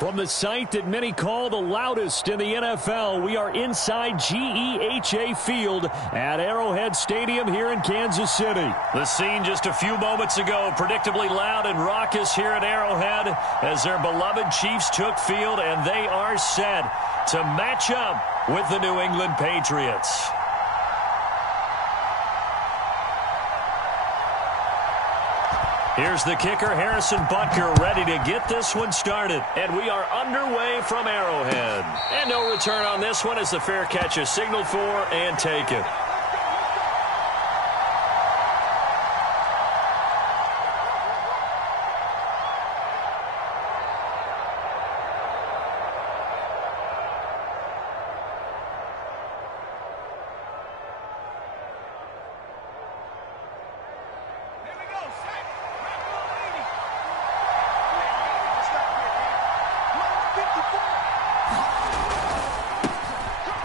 From the site that many call the loudest in the NFL, we are inside GEHA Field at Arrowhead Stadium here in Kansas City. The scene just a few moments ago, predictably loud and raucous here at Arrowhead as their beloved Chiefs took field, and they are set to match up with the New England Patriots. Here's the kicker, Harrison Butker, ready to get this one started. And we are underway from Arrowhead. And no return on this one as the fair catch is signaled for and taken.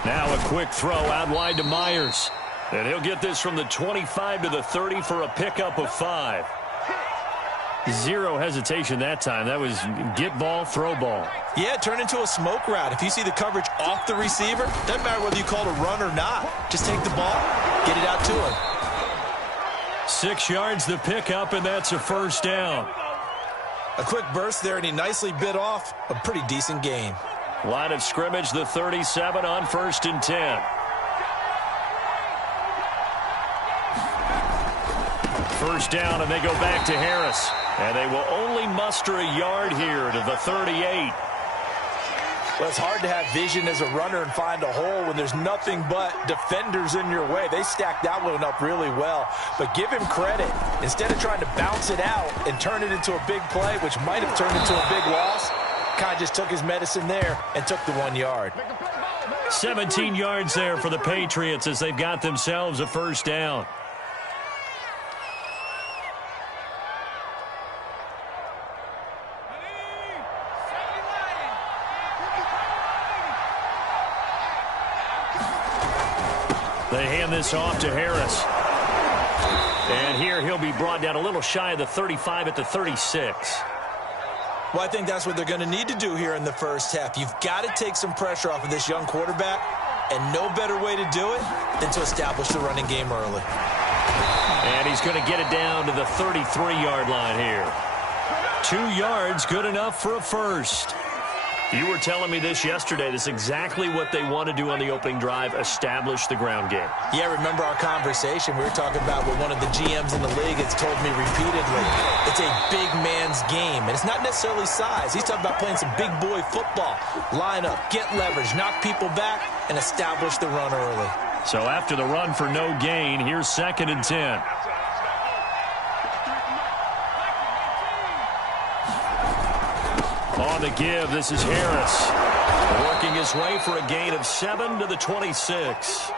Now a quick throw out wide to Myers. And he'll get this from the 25 to the 30 for a pickup of 5. Zero hesitation that time. That was get ball, throw ball. Yeah, it turned into a smoke route. If you see the coverage off the receiver, doesn't matter whether you call it a run or not. Just take the ball, get it out to him. 6 yards the pickup, and that's a first down. A quick burst there, and he nicely bit off a pretty decent gain. Line of scrimmage, the 37 on 1st and 10. First down, and they go back to Harris. And they will only muster a yard here to the 38. Well, it's hard to have vision as a runner and find a hole when there's nothing but defenders in your way. They stacked that one up really well. But give him credit. Instead of trying to bounce it out and turn it into a big play, which might have turned into a big loss, Kai just took his medicine there and took the 1 yard. 17 yards there for the Patriots as they've got themselves a first down. They hand this off to Harris. And here he'll be brought down a little shy of the 35 at the 36. Well, I think that's what they're going to need to do here in the first half. You've got to take some pressure off of this young quarterback, and no better way to do it than to establish the running game early. And he's going to get it down to the 33-yard line here. 2 yards, good enough for a first. You were telling me this yesterday. This is exactly what they want to do on the opening drive, establish the ground game. Yeah, remember our conversation. We were talking about what one of the GMs in the league has told me repeatedly. It's a big man's game, and it's not necessarily size. He's talking about playing some big boy football. Line up, get leverage, knock people back, and establish the run early. So after the run for no gain, here's 2nd and 10. On the give, this is Harris. Working his way for a gain of 7 to the 26.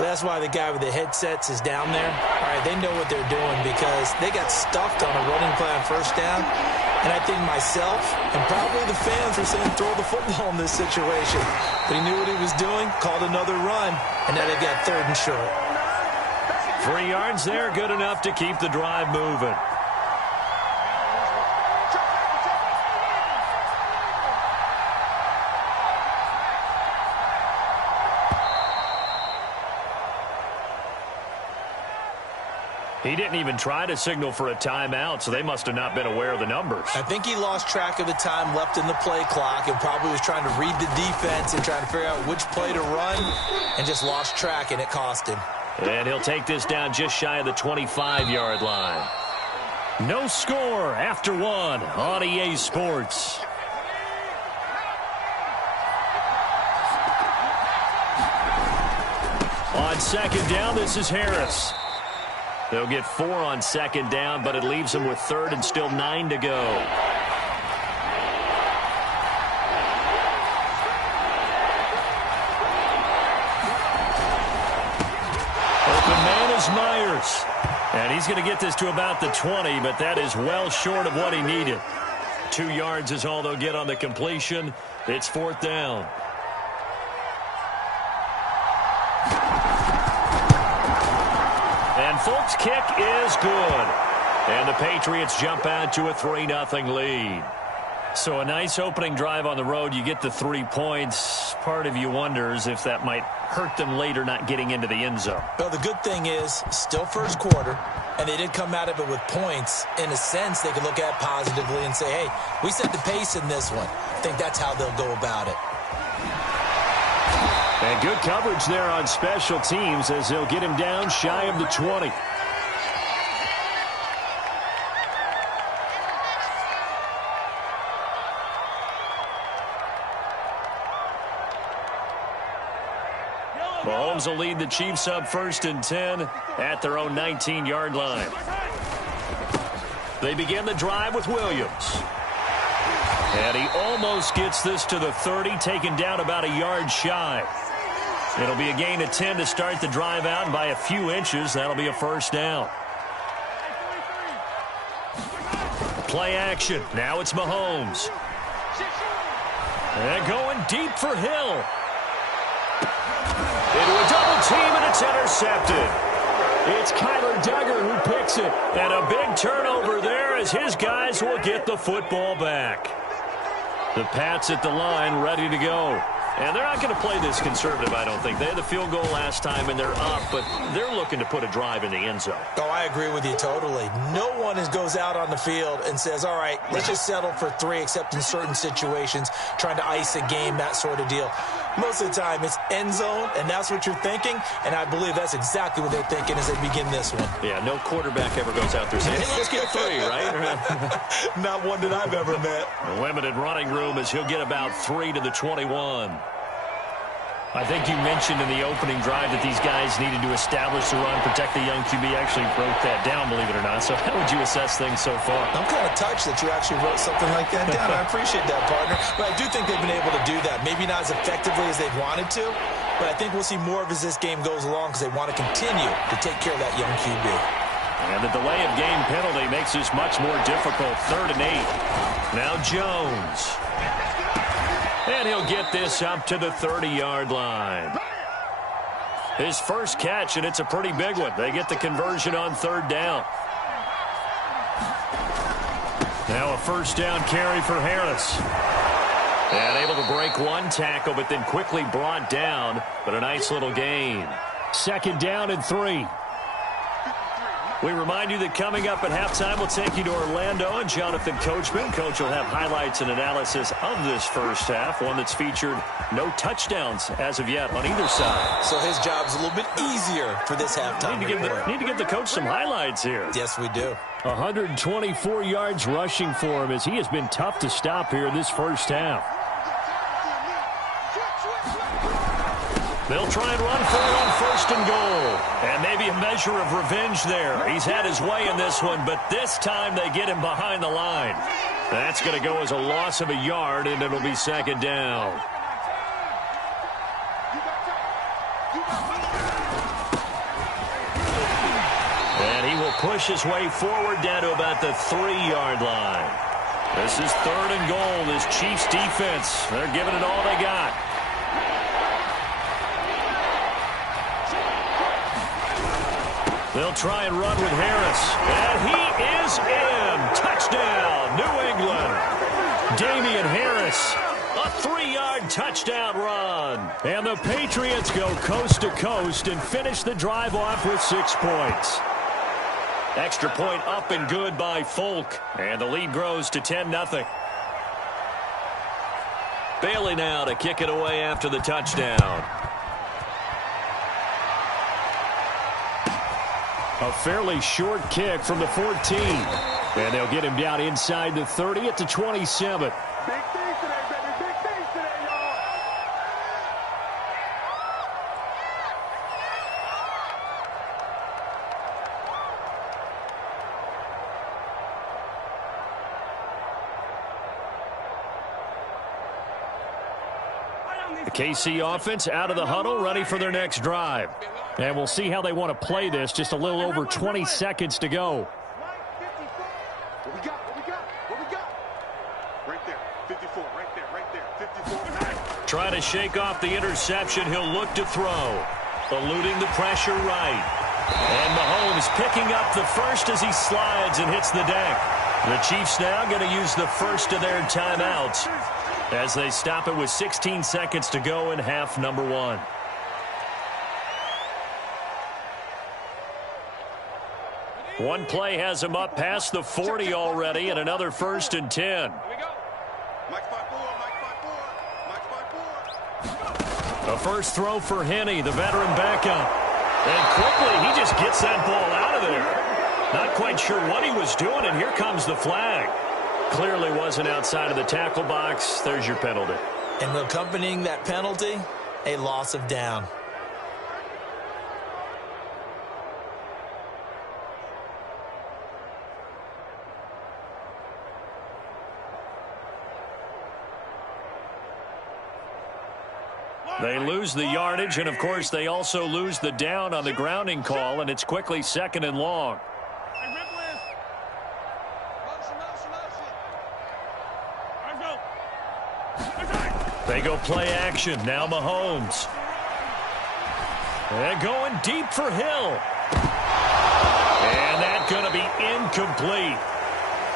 That's why the guy with the headsets is down there. All right, they know what they're doing because they got stuffed on a running play on first down. And I think myself and probably the fans are saying throw the football in this situation. But he knew what he was doing, called another run, and now they've got 3rd and short. 3 yards there, good enough to keep the drive moving. He didn't even try to signal for a timeout, so they must have not been aware of the numbers. I think he lost track of the time left in the play clock and probably was trying to read the defense and trying to figure out which play to run and just lost track, and it cost him. And he'll take this down just shy of the 25-yard line. No score after 1 on EA Sports. On 2nd down, this is Harris. They'll get 4 on 2nd down, but it leaves them with 3rd and still 9 to go. Open man is Myers. And he's going to get this to about the 20, but that is well short of what he needed. 2 yards is all they'll get on the completion. It's 4th down. And Folk's kick is good. And the Patriots jump out to a 3-0 lead. So a nice opening drive on the road. You get the 3 points. Part of you wonders if that might hurt them later not getting into the end zone. Well, the good thing is still first quarter, and they did come out of it with points. In a sense, they can look at it positively and say, hey, we set the pace in this one. I think that's how they'll go about it. And good coverage there on special teams as they'll get him down shy of the 20. Mahomes will lead the Chiefs up 1st and 10 at their own 19-yard line. They begin the drive with Williams. And he almost gets this to the 30, taken down about a yard shy. It'll be a gain of 10 to start the drive out, and by a few inches, that'll be a first down. Play action. Now it's Mahomes. And going deep for Hill. Into a double team, and it's intercepted. It's Kyler Duggar who picks it. And a big turnover there as his guys will get the football back. The Pats at the line ready to go. And they're not going to play this conservative, I don't think. They had the field goal last time, and they're up, but they're looking to put a drive in the end zone. Oh, I agree with you totally. No one goes out on the field and says, all right, let's just settle for 3, except in certain situations, trying to ice a game, that sort of deal. Most of the time, it's end zone, and that's what you're thinking, and I believe that's exactly what they're thinking as they begin this one. Yeah, no quarterback ever goes out there saying, hey, let's get 3, right? Not one that I've ever met. A limited running room as he'll get about 3 to the 21. I think you mentioned in the opening drive that these guys needed to establish the run, protect the young QB. Actually wrote that down, believe it or not. So how would you assess things so far? I'm kind of touched that you actually wrote something like that down. I appreciate that, partner. But I do think they've been able to do that. Maybe not as effectively as they've wanted to, but I think we'll see more of as this game goes along because they want to continue to take care of that young QB. And the delay of game penalty makes this much more difficult. 3rd and 8. Now Jones. And he'll get this up to the 30-yard line. His first catch, and it's a pretty big one. They get the conversion on 3rd down. Now a first down carry for Harris. And able to break 1 tackle, but then quickly brought down. But a nice little gain. 2nd down and 3. We remind you that coming up at halftime, we'll take you to Orlando and Jonathan Coachman. Coach will have highlights and analysis of this first half, one that's featured no touchdowns as of yet on either side. So his job's a little bit easier for this halftime. Need to give the coach some highlights here. Yes, we do. 124 yards rushing for him as he has been tough to stop here in this first half. They'll try and run for it on 1st and goal. And maybe a measure of revenge there. He's had his way in this one, but this time they get him behind the line. That's going to go as a loss of a yard, and it'll be 2nd down. And he will push his way forward down to about the 3-yard line. This is 3rd and goal. This Chiefs defense, they're giving it all they got. They'll try and run with Harris. And he is in. Touchdown, New England. Damian Harris, a 3-yard touchdown run. And the Patriots go coast to coast and finish the drive off with 6 points. Extra point up and good by Folk. And the lead grows to 10-0. Bailey now to kick it away after the touchdown. A fairly short kick from the 14. And they'll get him down inside the 30 at the 27. Big things today, baby. Big things today, y'all. The KC offense out of the huddle, ready for their next drive. And we'll see how they want to play this. Just a little over 20 seconds to go. What we got? What we got? Right there. 54. Right there. 54. Trying to shake off the interception. He'll look to throw. Eluding the pressure right. And Mahomes picking up the first as he slides and hits the deck. The Chiefs now going to use the first of their timeouts as they stop it with 16 seconds to go in half number 1. One play has him up past the 40 already, and another 1st and 10. Here we go. Mike 5-4, Mike 5-4, Mike 5-4. A first throw for Henne, the veteran backup. And quickly, he just gets that ball out of there. Not quite sure what he was doing, and here comes the flag. Clearly wasn't outside of the tackle box. There's your penalty. And accompanying that penalty, a loss of down. They lose the yardage, and, of course, they also lose the down on the grounding call, and it's quickly 2nd and long. They go play action. Now Mahomes. And going deep for Hill. And that's going to be incomplete.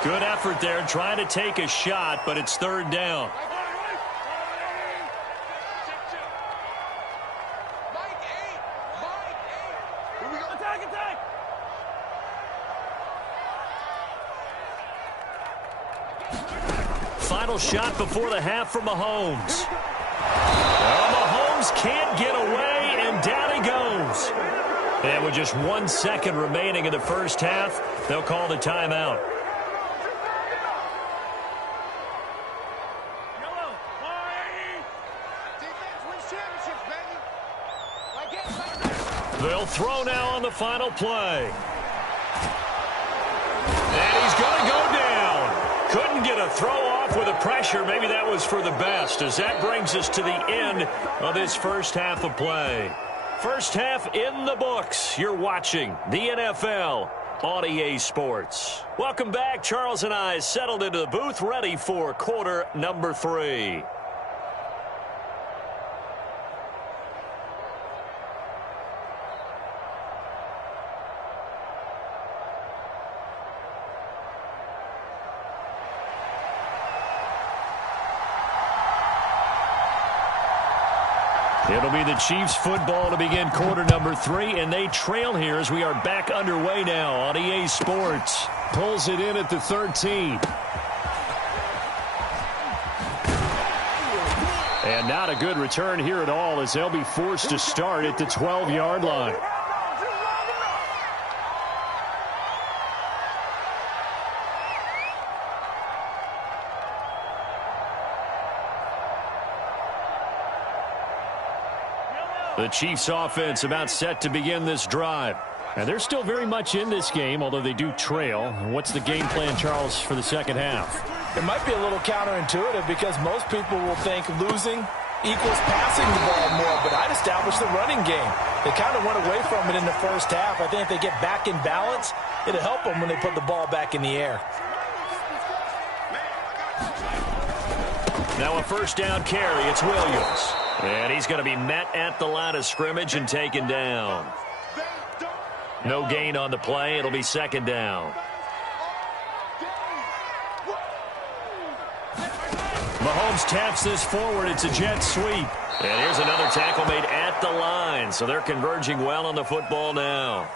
Good effort there trying to take a shot, but it's 3rd down. Final shot before the half from Mahomes. Well, Mahomes can't get away, and down he goes. And with just 1 second remaining in the first half, they'll call the timeout. They'll throw now on the final play. And he's going to go down. Couldn't get a throw off with the pressure. Maybe that was for the best, as that brings us to the end of this first half of play. First half in the books. You're watching the NFL on EA Sports. Welcome back. Charles and I settled into the booth, ready for quarter number 3. It'll be the Chiefs football to begin quarter number 3, and they trail here as we are back underway now on EA Sports. Pulls it in at the 13. And not a good return here at all, as they'll be forced to start at the 12-yard line. The Chiefs offense about set to begin this drive. And they're still very much in this game, although they do trail. What's the game plan, Charles, for the second half? It might be a little counterintuitive because most people will think losing equals passing the ball more, but I'd establish the running game. They kind of went away from it in the first half. I think if they get back in balance, it'll help them when they put the ball back in the air. Now a first down carry. It's Williams. And he's going to be met at the line of scrimmage and taken down. No gain on the play. It'll be second down. Mahomes taps this forward. It's a jet sweep. And here's another tackle made at the line. So they're converging well on the football now.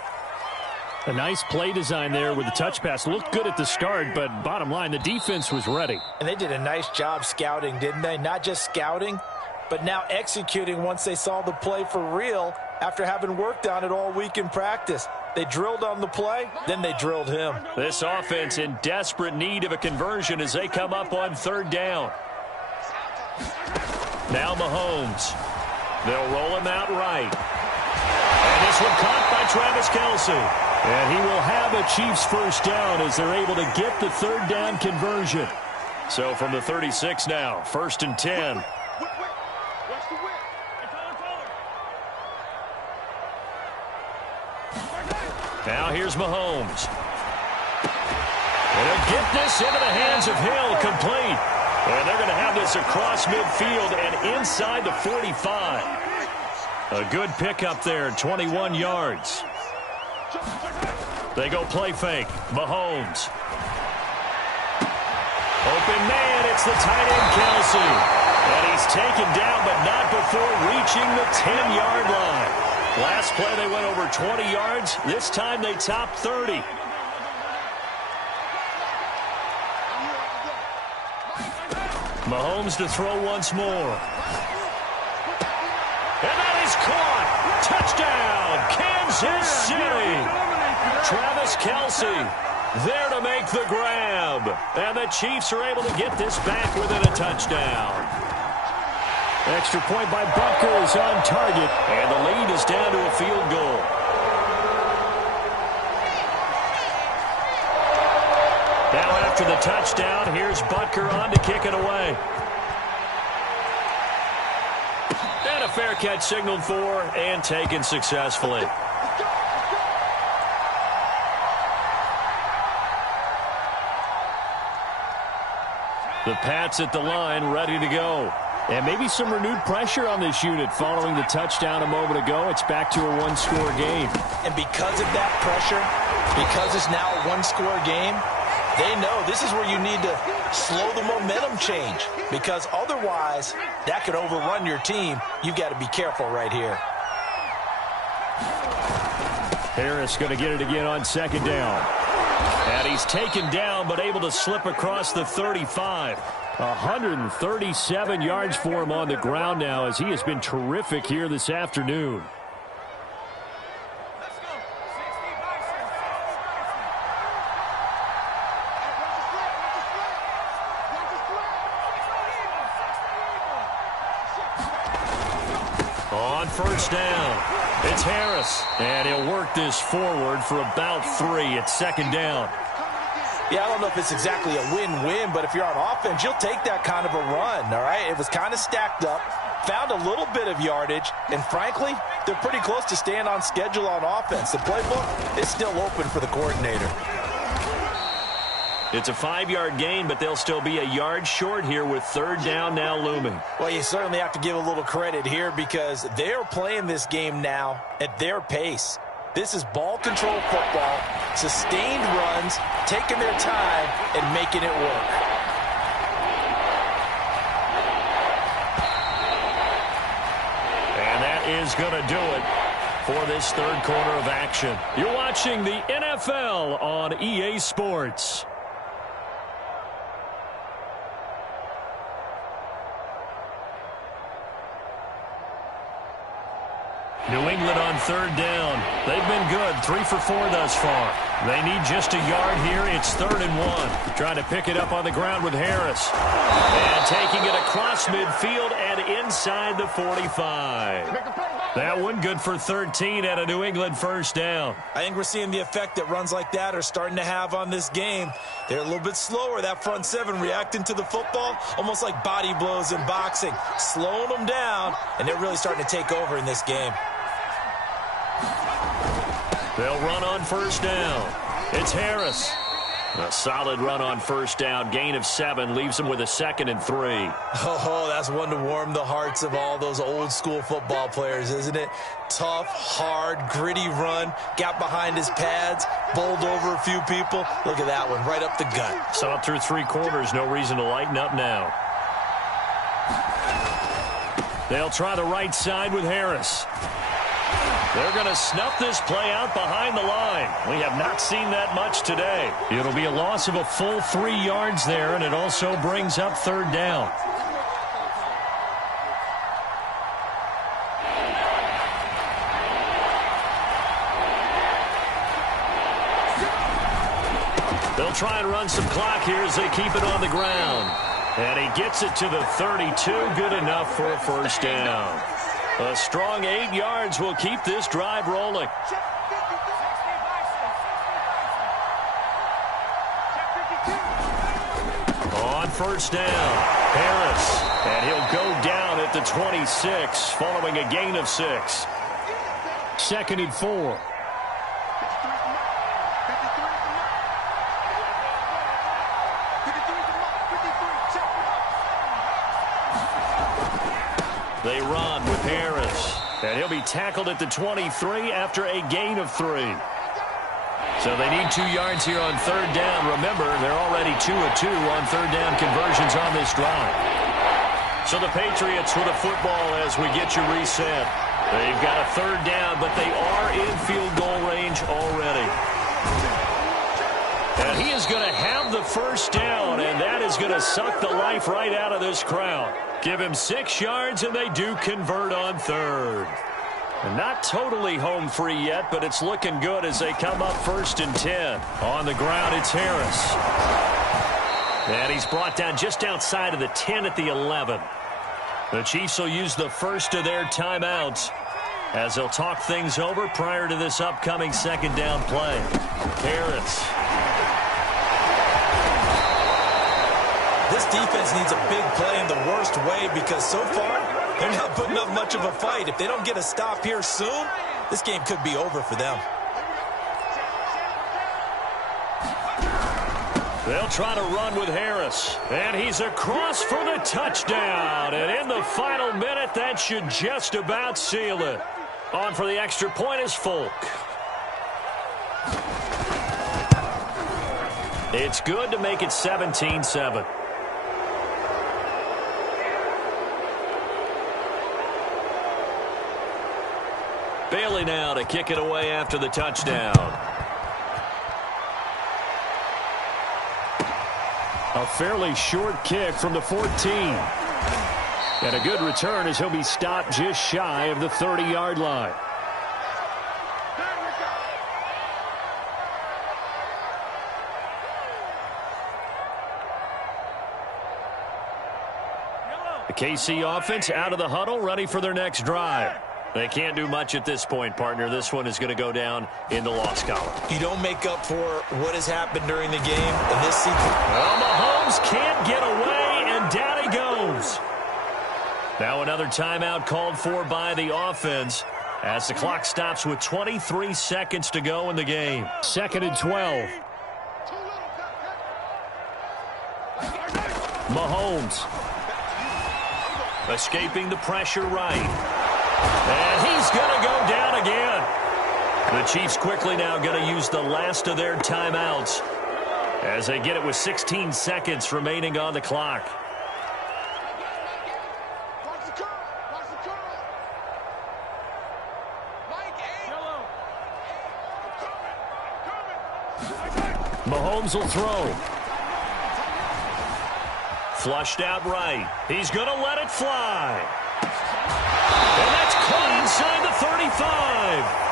A nice play design there with the touch pass. Looked good at the start, but bottom line, the defense was ready. And they did a nice job scouting, didn't they? Not just scouting, but now executing once they saw the play for real after having worked on it all week in practice. They drilled on the play, then they drilled him. This offense in desperate need of a conversion as they come up on third down. Now Mahomes. They'll roll him out right. And this one caught by Travis Kelce. And he will have a Chiefs first down as they're able to get the third down conversion. So from the 36 now, 1st and 10. Now here's Mahomes. And they'll get this into the hands of Hill, complete. And they're going to have this across midfield and inside the 45. A good pickup there, 21 yards. They go play fake. Mahomes. open man. It's the tight end, Kelce. And he's taken down, but not before reaching the 10-yard line. Last play, they went over 20 yards. This time, they topped 30. Mahomes to throw once more. And that is caught. Touchdown, Kansas City. Travis Kelce there to make the grab. And the Chiefs are able to get this back within a touchdown. Extra point by Butker is on target. And the lead is down to a field goal. Now after the touchdown, here's Butker on to kick it away. And a fair catch signaled for and taken successfully. The Pats at the line, ready to go. And maybe some renewed pressure on this unit following the touchdown a moment ago. It's back to a one-score game. And because of that pressure, because it's now a one-score game, they know this is where you need to slow the momentum change, because otherwise that could overrun your team. You've got to be careful right here. Harris going to get it again on second down. And he's taken down but able to slip across the 35. 137 yards for him on the ground now, as he has been terrific here this afternoon. On first down, it's Harris. And he'll work this forward for about 3 at second down. Yeah, I don't know if it's exactly a win-win, but if you're on offense, you'll take that kind of a run, all right? It was kind of stacked up, found a little bit of yardage, and frankly, they're pretty close to staying on schedule on offense. The playbook is still open for the coordinator. It's a 5-yard gain, but they'll still be a yard short here with third down now looming. Well, you certainly have to give a little credit here because they're playing this game now at their pace. This is ball control football, sustained runs, taking their time and making it work. And that is going to do it for this third quarter of action. You're watching the NFL on EA Sports. New England on third down. They've been good, 3 for 4 thus far. They need just a yard here. It's 3rd and 1. Trying to pick it up on the ground with Harris. And taking it across midfield and inside the 45. That one good for 13 at a New England first down. I think we're seeing the effect that runs like that are starting to have on this game. They're a little bit slower, that front seven, reacting to the football, almost like body blows in boxing, slowing them down, and they're really starting to take over in this game. They'll run on first down. It's Harris. A solid run on first down. Gain of 7 leaves them with a 2nd and 3. Oh, that's one to warm the hearts of all those old school football players, isn't it? Tough, hard, gritty run. Got behind his pads, bowled over a few people. Look at that one, right up the gut. So up through 3 quarters, no reason to lighten up now. They'll try the right side with Harris. They're going to snuff this play out behind the line. We have not seen that much today. It'll be a loss of a full 3 yards there, and it also brings up third down. They'll try and run some clock here as they keep it on the ground. And he gets it to the 32. Good enough for a first down. A strong 8 yards will keep this drive rolling. On first down, Harris. And he'll go down at the 26 following a gain of 6. 2nd and 4. They run with Harris. And he'll be tackled at the 23 after a gain of 3. So they need 2 yards here on third down. Remember, they're already 2 of 2 on third down conversions on this drive. So the Patriots with a football as we get you reset. They've got a third down, but they are in field goal range already. And he is going to have the first down, and that is going to suck the life right out of this crowd. Give him 6 yards, and they do convert on third. And not totally home free yet, but it's looking good as they come up 1st and 10. On the ground, it's Harris. And he's brought down just outside of the 10 at the 11. The Chiefs will use the first of their timeouts as they'll talk things over prior to this upcoming second down play. Harris. This defense needs a big play in the worst way because so far they're not putting up much of a fight. If they don't get a stop here soon, this game could be over for them. They'll try to run with Harris. And he's across for the touchdown. And in the final minute, that should just about seal it. On for the extra point is Folk. It's good to make it 17-7. Bailey now to kick it away after the touchdown. A fairly short kick from the 14. And a good return as he'll be stopped just shy of the 30-yard line. The KC offense out of the huddle, ready for their next drive. They can't do much at this point, partner. This one is going to go down in the loss column. You don't make up for what has happened during the game in this sequence. Well, Mahomes can't get away, and down he goes. Now another timeout called for by the offense as the clock stops with 23 seconds to go in the game. 2nd and 12. Mahomes escaping the pressure right. And he's going to go down again. The Chiefs quickly now going to use the last of their timeouts as they get it with 16 seconds remaining on the clock. Mahomes will throw. Flushed out right. He's going to let it fly. And that's caught inside the 35.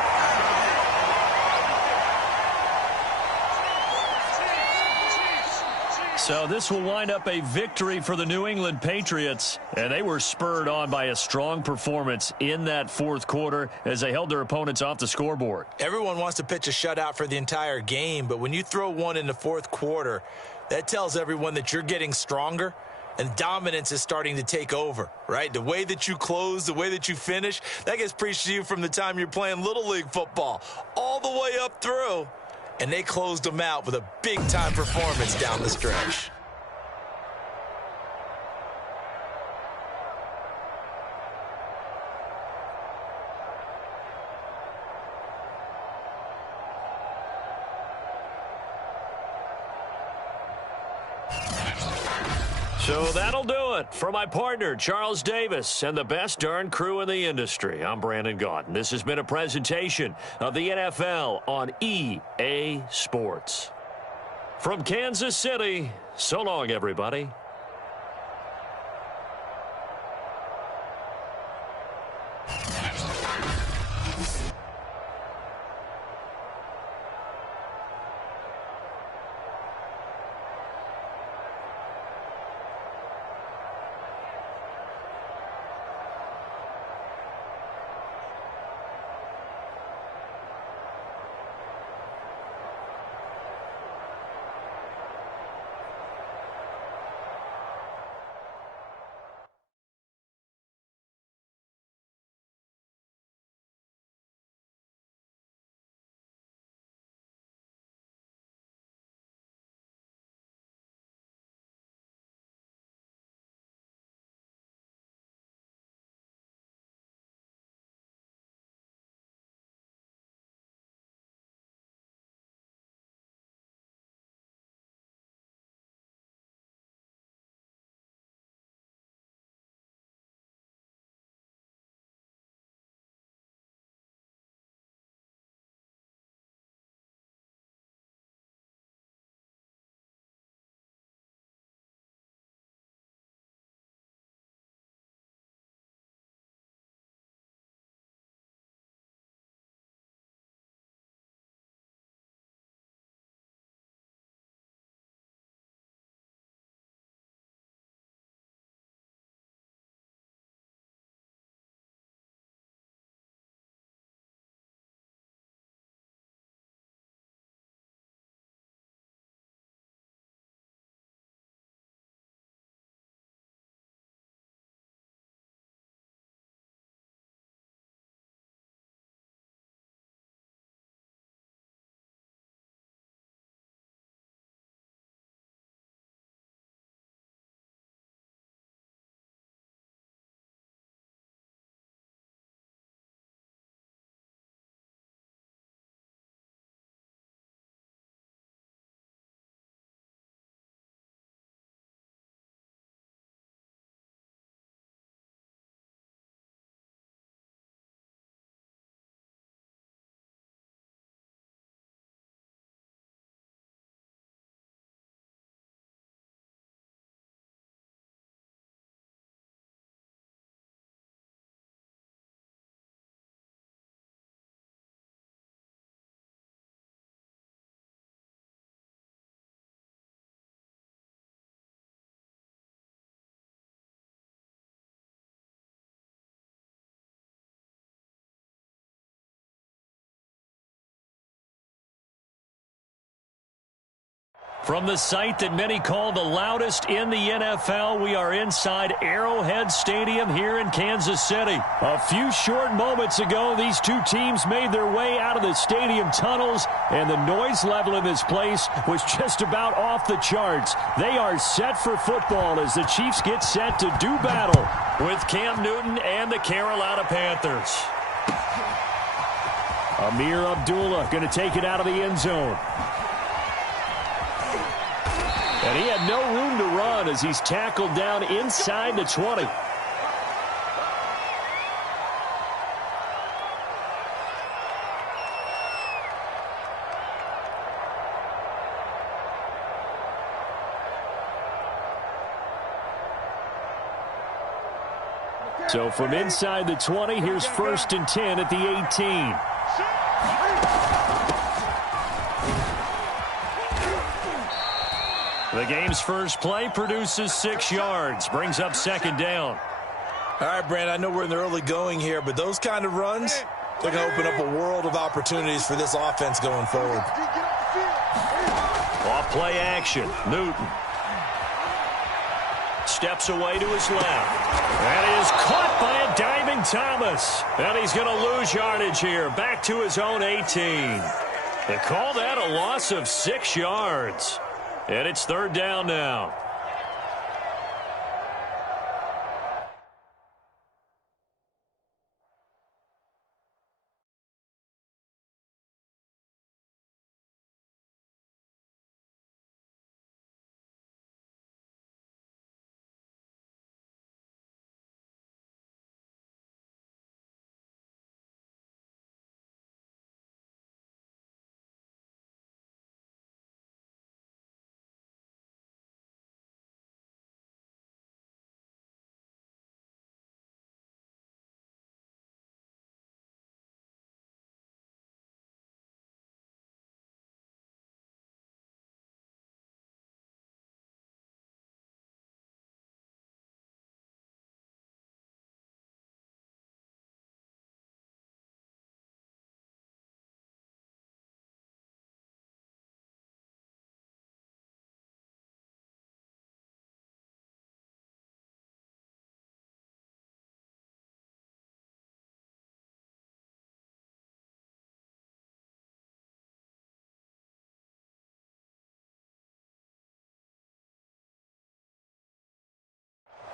So this will wind up a victory for the New England Patriots. And they were spurred on by a strong performance in that fourth quarter as they held their opponents off the scoreboard. Everyone wants to pitch a shutout for the entire game, but when you throw one in the fourth quarter, that tells everyone that you're getting stronger and dominance is starting to take over, right? The way that you close, the way that you finish, that gets preached to you from the time you're playing Little League football all the way up through. And they closed them out with a big-time performance down the stretch. So that'll do it for my partner, Charles Davis, and the best darn crew in the industry. I'm Brandon Gaudin. This has been a presentation of the NFL on EA Sports. From Kansas City, so long, everybody. From the site that many call the loudest in the NFL, we are inside Arrowhead Stadium here in Kansas City. A few short moments ago, these two teams made their way out of the stadium tunnels, and the noise level in this place was just about off the charts. They are set for football as the Chiefs get set to do battle with Cam Newton and the Carolina Panthers. Amir Abdullah going to take it out of the end zone. And he had no room to run as he's tackled down inside the 20. So from inside the 20, here's 1st and 10 at the 18. The game's first play produces 6 yards, brings up 2nd down. All right, Brandon, I know we're in the early going here, but those kind of runs, they're going to open up a world of opportunities for this offense going forward. Off play action, Newton. Steps away to his left. That is caught by a diving Thomas. And he's going to lose yardage here, back to his own 18. They call that a loss of 6 yards. And it's 3rd down now.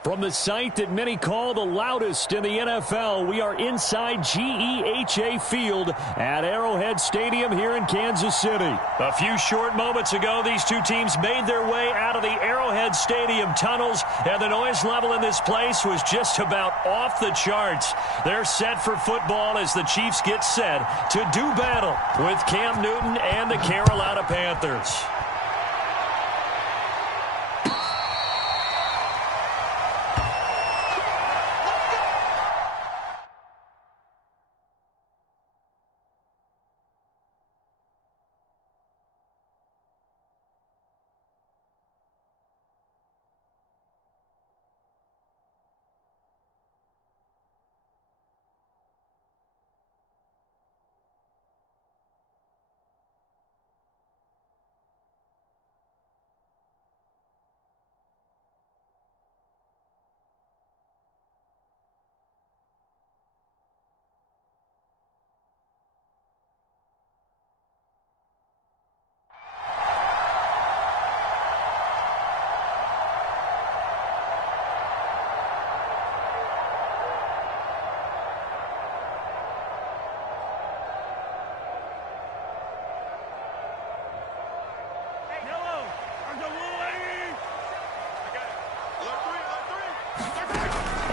From the site that many call the loudest in the NFL, we are inside GEHA Field at Arrowhead Stadium here in Kansas City. A few short moments ago, these two teams made their way out of the Arrowhead Stadium tunnels, and the noise level in this place was just about off the charts. They're set for football as the Chiefs get set to do battle with Cam Newton and the Carolina Panthers.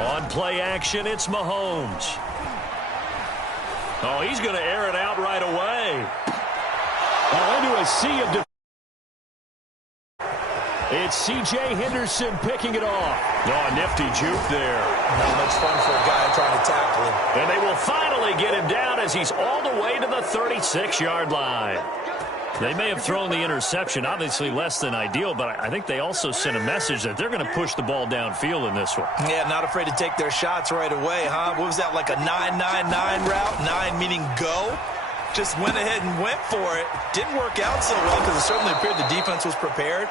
On play action, it's Mahomes. Oh, he's going to air it out right away. Oh, into a sea of it's C.J. Henderson picking it off. Oh, a nifty juke there. Not much fun for a guy trying to tackle him. And they will finally get him down as he's all the way to the 36-yard line. They may have thrown the interception, obviously less than ideal, but I think they also sent a message that they're going to push the ball downfield in this one. Yeah, not afraid to take their shots right away, huh? What was that, like a 9-9-9 route? 9 meaning go? just went ahead and went for it. Didn't work out so well because it certainly appeared the defense was prepared.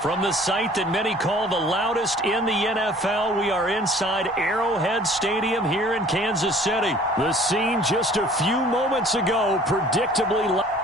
From the site that many call the loudest in the NFL, we are inside Arrowhead Stadium here in Kansas City. The scene just a few moments ago, predictably loud.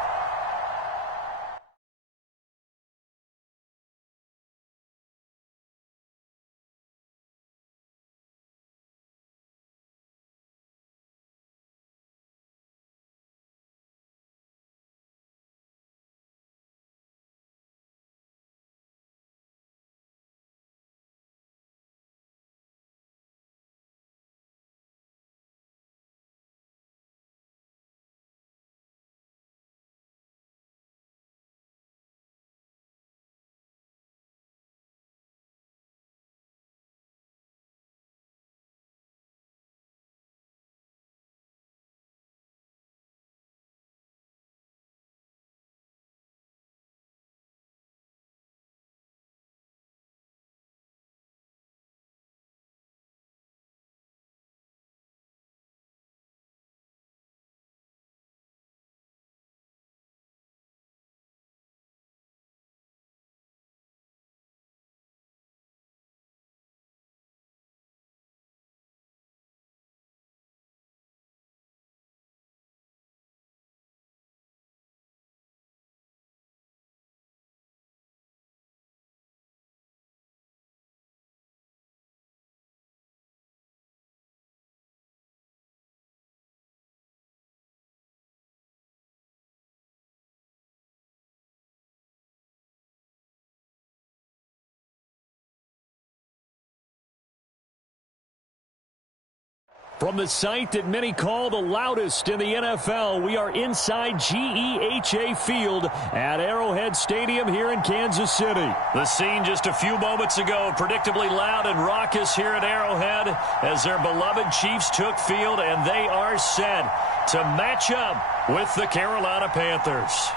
From the site that many call the loudest in the NFL, we are inside GEHA Field at Arrowhead Stadium here in Kansas City. The scene just a few moments ago, predictably loud and raucous here at Arrowhead as their beloved Chiefs took field, and they are set to match up with the Carolina Panthers.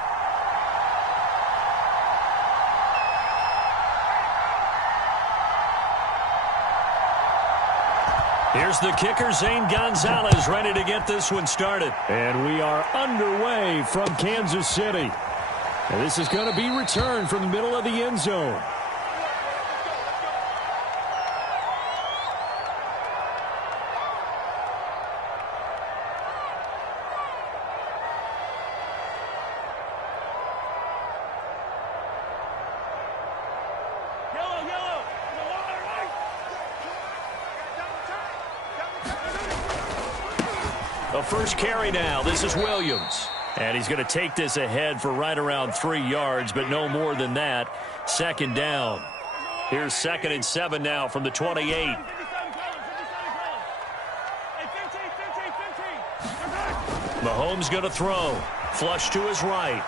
Here's the kicker, Zane Gonzalez, ready to get this one started. And we are underway from Kansas City. And this is going to be returned from the middle of the end zone. The first carry now. This is Williams. And he's going to take this ahead for right around 3 yards, but no more than that. Second down. Here's 2nd and 7 now from the 28. Mahomes going to throw. Flush to his right.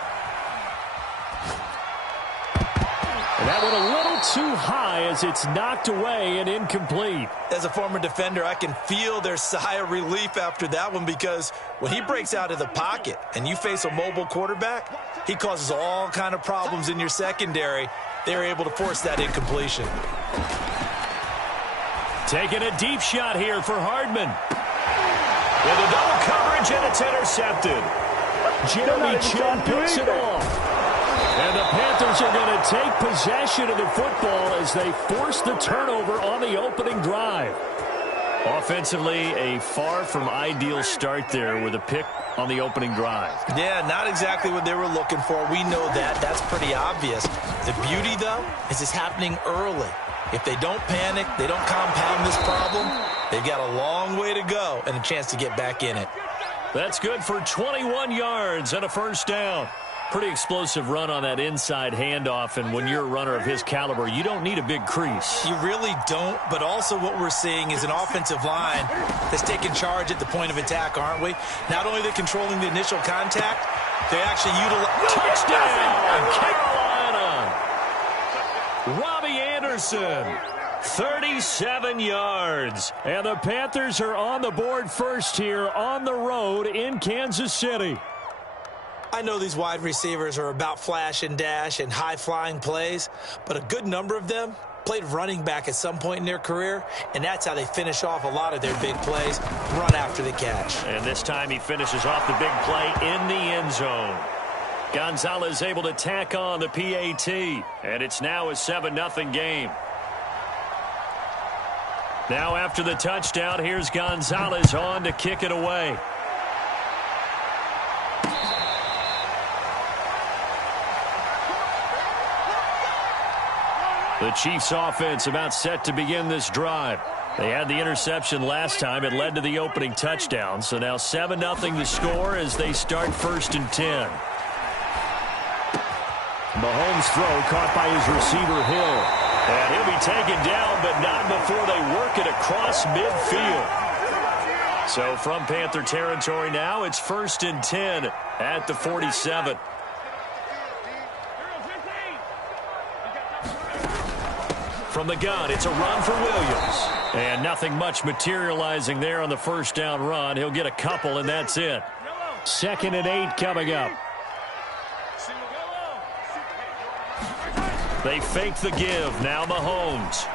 And that went a little too high as it's knocked away and incomplete. As a former defender, I can feel their sigh of relief after that one, because when he breaks out of the pocket and you face a mobile quarterback, he causes all kind of problems in your secondary. They're able to force that incompletion. Taking a deep shot here for Hardman. With a double coverage, and it's intercepted. Jeremy Chinn picks it off. And the Panthers are going to take possession of the football as they force the turnover on the opening drive. Offensively, a far from ideal start there with a pick on the opening drive. Yeah, not exactly what they were looking for. We know that. That's pretty obvious. The beauty, though, is it's happening early. If they don't panic, they don't compound this problem, they've got a long way to go and a chance to get back in it. That's good for 21 yards and a first down. Pretty explosive run on that inside handoff, and when you're a runner of his caliber, you don't need a big crease. You really don't, but also what we're seeing is an offensive line that's taking charge at the point of attack, aren't we? Not only are they controlling the initial contact, they actually utilize... Touchdown, Carolina! Robbie Anderson, 37 yards. And the Panthers are on the board first here on the road in Kansas City. I know these wide receivers are about flash and dash and high-flying plays, but a good number of them played running back at some point in their career, and that's how they finish off a lot of their big plays, run after the catch. And this time he finishes off the big play in the end zone. Gonzalez able to tack on the PAT, and it's now a 7-0 game. Now after the touchdown, here's Gonzalez on to kick it away. The Chiefs offense about set to begin this drive. They had the interception last time. It led to the opening touchdown. So now 7-0 the score as they start 1st and 10. Mahomes' throw caught by his receiver Hill. And he'll be taken down, but not before they work it across midfield. So from Panther territory now, it's 1st and 10 at the 47. From the gun, it's a run for Williams. And nothing much materializing there on the first down run. He'll get a couple, and that's it. 2nd and 8 coming up. They fake the give. Now Mahomes.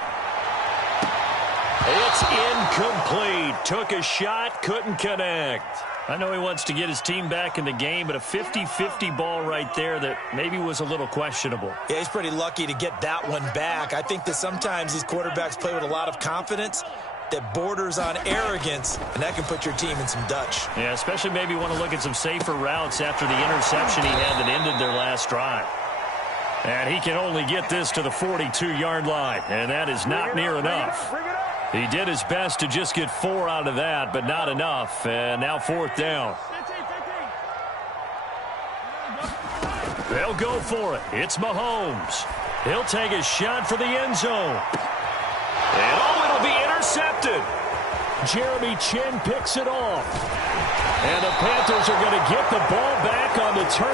It's incomplete. Took a shot, couldn't connect. I know he wants to get his team back in the game, but a 50-50 ball right there that maybe was a little questionable. Yeah, he's pretty lucky to get that one back. I think that sometimes these quarterbacks play with a lot of confidence that borders on arrogance, and that can put your team in some Dutch. Yeah, especially maybe want to look at some safer routes after the interception he had that ended their last drive. And he can only get this to the 42-yard line, and that is not near enough. He did his best to just get 4 out of that, but not enough. And now 4th down. They'll go for it. It's Mahomes. He'll take a shot for the end zone. And it'll be intercepted. Jeremy Chinn picks it off. And the Panthers are going to get the ball back on the turn.